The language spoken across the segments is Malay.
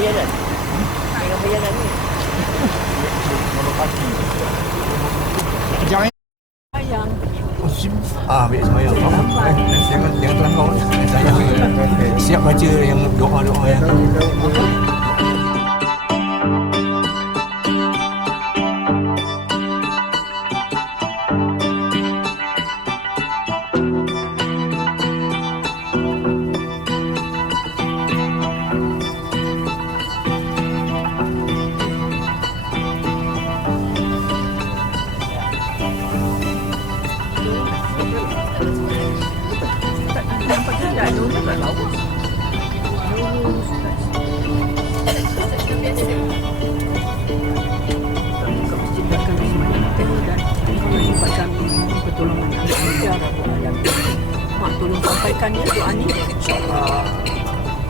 bayaran. Dengan bayaran ni. Jangan Sayang. ambil semayang. Jangan terlangkau. Saya siap baca yang doa-doa yang Nampak tidak ada orang kat lawa. Kat masjid belakang ni semayang hotel dan kalau jumpa kami pertolongan anak muda atau ayam. Mak tolong sampaikan ya doa ni. InsyaAllah.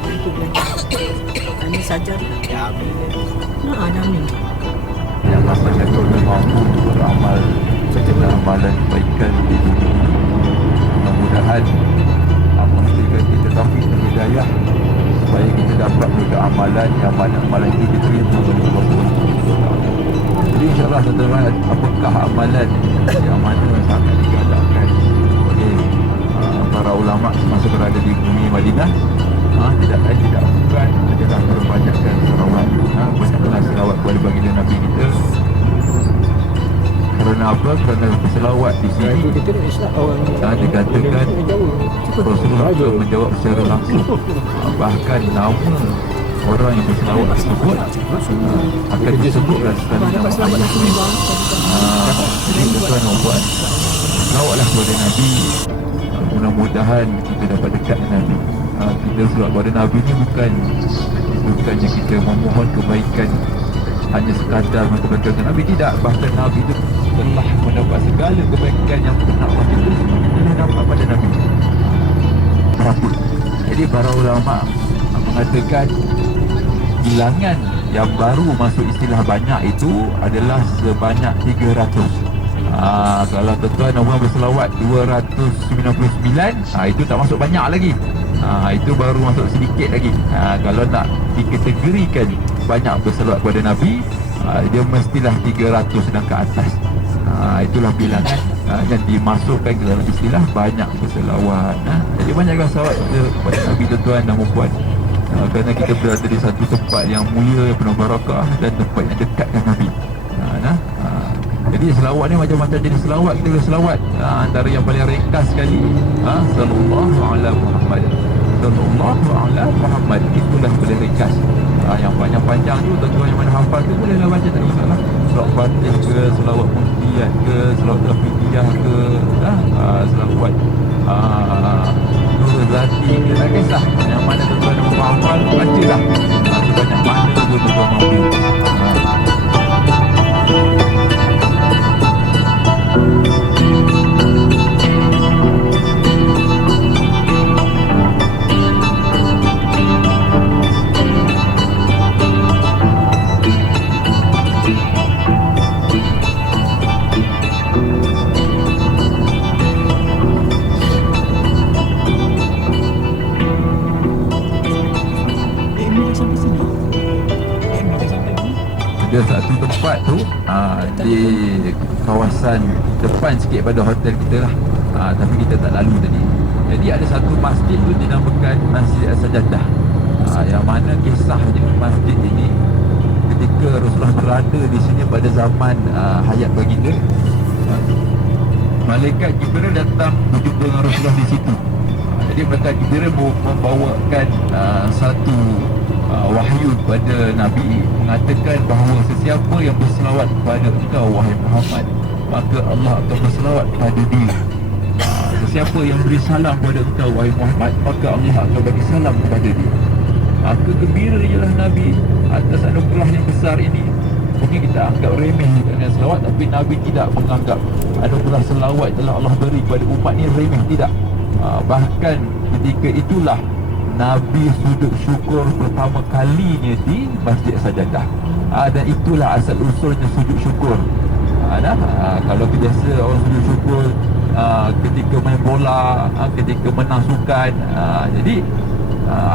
Itu dia. Hanya saja. Ya, amin. Yang akan saya mampu untuk beramal setiap amalan kebaikan di dunia. Mudah-mudahan menghasilkan kita taufik dan hidayah supaya kita dapat melakukan amalan yang mana amalan itu diterima oleh Allah SWT. Jadi insyaAllah tuan-tuan, apakah amalan yang mana sangat digalakkan oleh para ulama semasa berada di bumi Madinah? Tidak bukan adalah perbanyakkan selawat. Banyaklah selawat kepada baginda Nabi kita. Kerana apa? Kerana selawat di sini dikatakan Rasulullah juga menjawab secara langsung. Bahkan nama orang yang berselawat tersebut akan disebutkan sekali nama Allah. Jadi tuan-tuan membuat selawatlah kepada Nabi. Mudah-mudahan kita dapat dekat dengan Nabi. Kita selawat kepada Nabi ni bukannya kita memohon kebaikan hanya sekadar kebaikan Nabi, tidak. Bahkan Nabi itu telah mendapat segala kebaikan yang pernah Allah itu telah dapat pada Nabi. Berapa? Jadi para ulama mengatakan bilangan yang baru masuk istilah banyak itu adalah sebanyak 300. Kalau tuan-tuan orang berselawat 299, itu tak masuk banyak lagi. Itu baru masuk sedikit lagi. Kalau nak dikategorikan banyak berselawat kepada Nabi, dia mestilah 300 dan ke atas. Itulah bilangan yang dimasukkan ke dalam istilah banyak berselawat. Jadi banyaklah selawat kepada Nabi tuan-tuan dan puan. Kerana kita berada di satu tempat yang mulia, yang penuh barakah dan tempat yang dekat dengan Nabi. Jadi selawat ni macam-macam jenis selawat. Kita boleh selawat. Antara yang paling ringkas sekali, sallallahu ala Muhammad, sallallahu ala Muhammad. Itulah paling ringkas. Yang panjang-panjang tu tuan-tuan yang mana hafal tu bolehlah baca, tak masalah. Selawat Fatih ke, selawat Muhtiyat ke, selawat Tafidiyah ke, selawat Nur Zati ke, tak kisah. Yang mana tuan-tuan yang hafal, bacalah. Sebanyak mana pun tuan-tuan mampu. Ada satu tempat tu di kawasan depan sikit pada hotel kita lah, tapi kita tak lalu tadi. Jadi ada satu masjid tu dinamakan Masjid As-Sajadah, yang mana kisahnya masjid ini ketika Rasulullah berada di sini pada zaman hayat baginda, malaikat Jibril datang berjumpa dengan Rasulullah di situ. Jadi malaikat Jibril membawakan satu wahyu kepada Nabi, mengatakan bahawa sesiapa yang berselawat kepada engkau wahai Muhammad, maka Allah akan berselawat kepada dia. Sesiapa yang beri salam kepada engkau wahai Muhammad, maka Allah akan bagi salam kepada dia. Maka gembira ialah Nabi atas anugerah yang besar ini. Mungkin kita anggap remeh dengan selawat, tapi Nabi tidak menganggap anugerah selawat telah Allah beri kepada umat ni remeh, tidak. Bahkan ketika itulah Nabi sujud syukur pertama kalinya di Masjid Sajadah. Dan itulah asal usulnya sujud syukur. Kalau biasa orang sujud syukur ketika main bola, ketika menang sukan. Jadi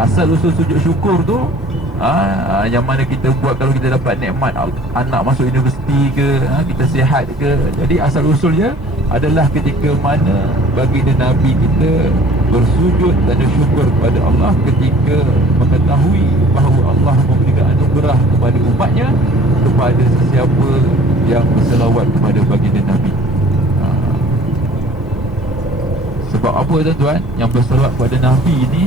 asal usul sujud syukur tu Yang mana kita buat kalau kita dapat nikmat anak masuk universiti ke, kita sihat ke. Jadi asal usulnya adalah ketika mana baginda Nabi kita bersujud dan bersyukur kepada Allah ketika mengetahui bahawa Allah memberikan anugerah kepada umatnya kepada sesiapa yang berselawat kepada baginda Nabi. Sebab apa tuan-tuan? Yang berselawat kepada Nabi ini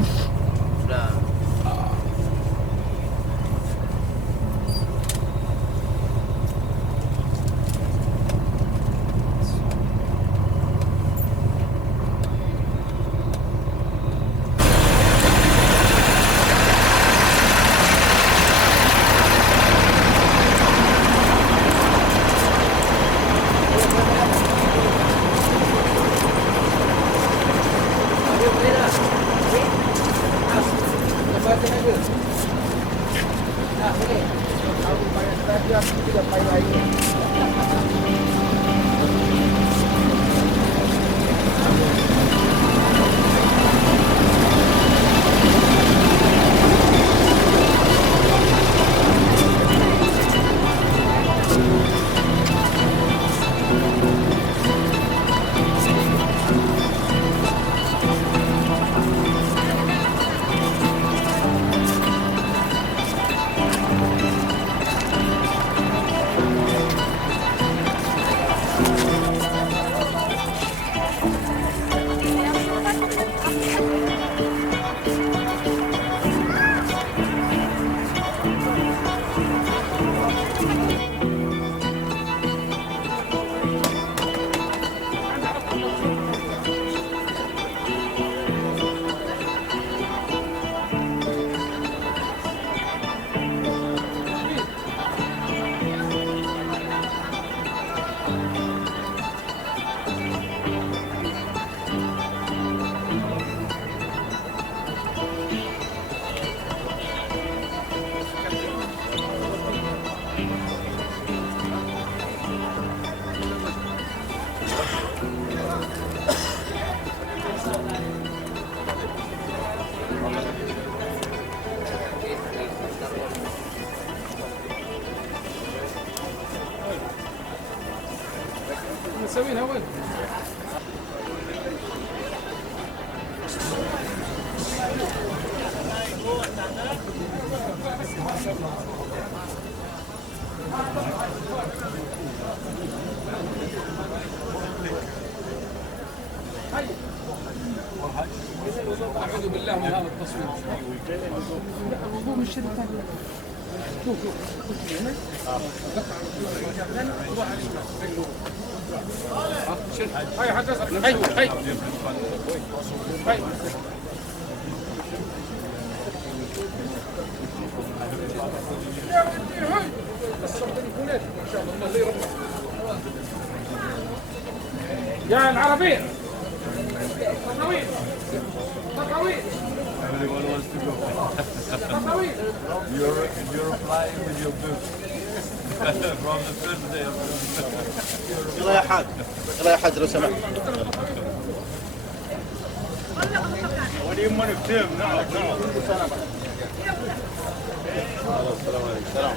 نسويها وين؟ أعوذ بالله من هذا التصوير. الوضوء من الشركة. هاي حتى هاي يا العربية تطاويل تطاويل تطاويل. You're flying with your boots from the first day of the يلا يا حاج يلا يا حاج لو سمحت. What do you want to do? No. السلام عليكم. السلام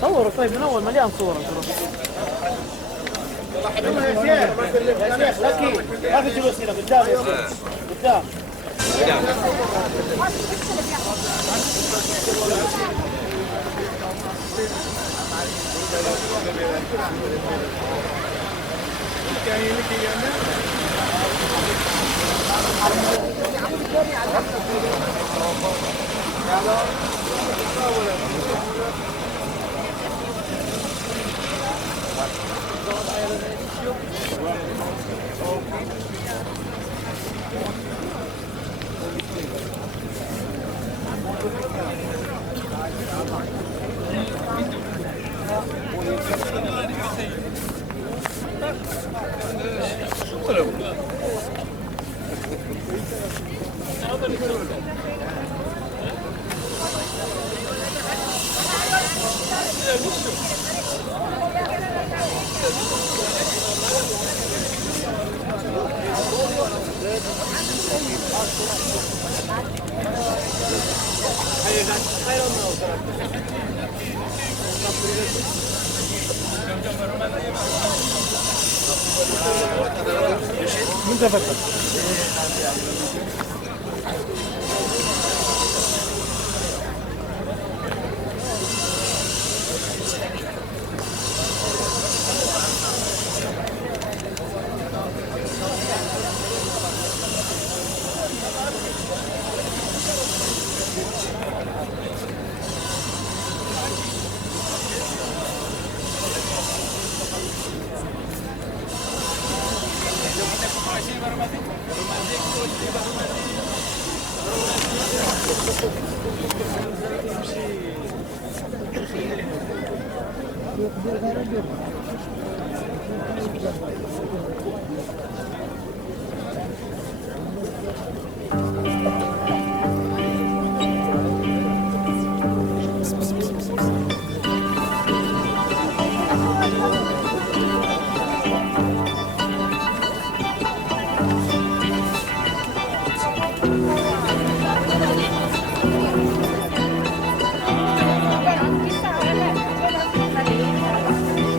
صوروا طيب من اول مليان صور. ما في جلوس هنا قدام قدام.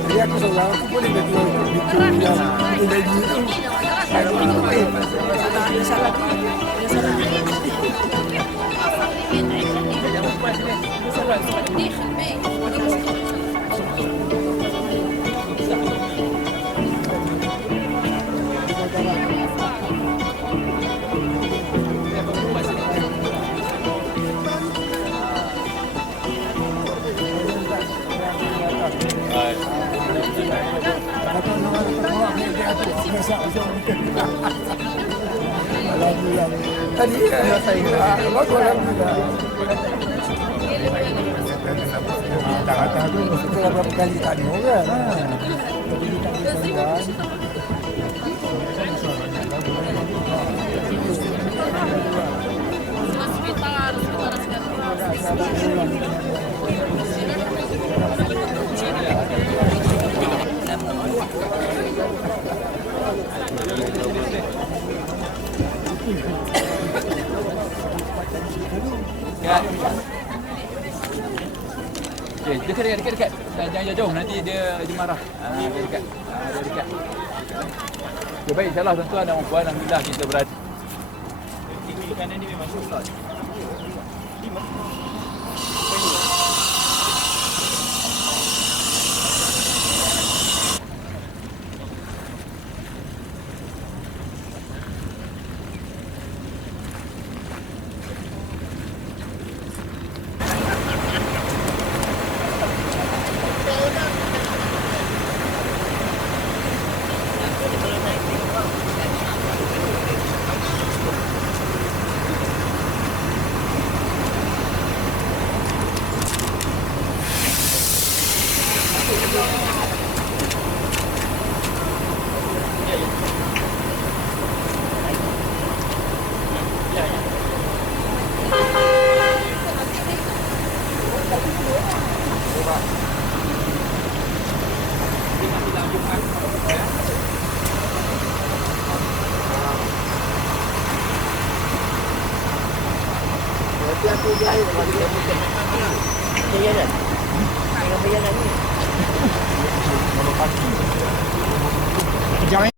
Jadi aku seorang aku boleh bagi yang dari itu. Saya tak salah. Alhamdulillah. Tadi saya bagus alhamdulillah. Kata-kata tu kita dah berapa kali tak ada kan. Jadi tak ada Okey, dekat. Jangan jauh, nanti dia marah. Dia dekat. Dia dekat. Okay, baik, insyaAllah tuan-tuan dan puan, alhamdulillah kita berada. Tinggi kanan ni memang susah. Aku dia air bagi dia mungkin. Ya kan? Dengan bayangan ni.